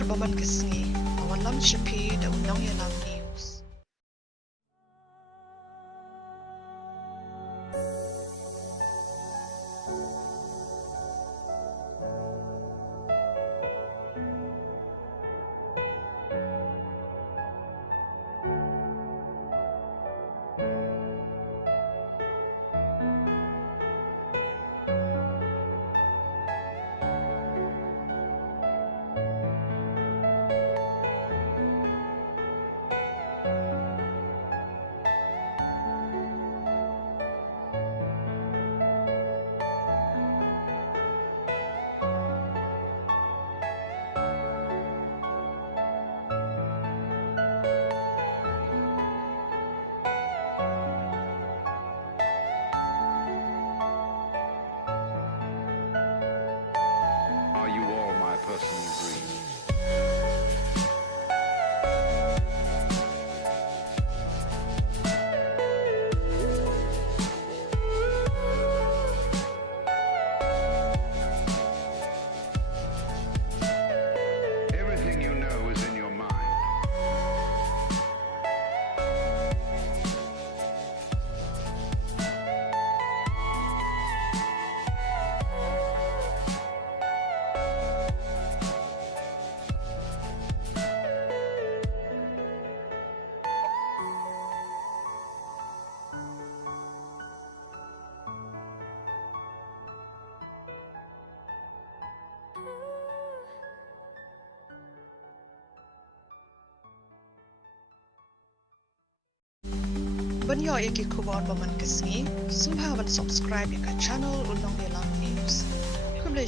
kuar baman kesngi awan lam shepi da undang ya lam news. Are you all my personal dreams? Everything you know is in your mind. Banyo iki kuar baman kesngi, sumha wan subscribe ya ka channel undang ya lam news. Kumle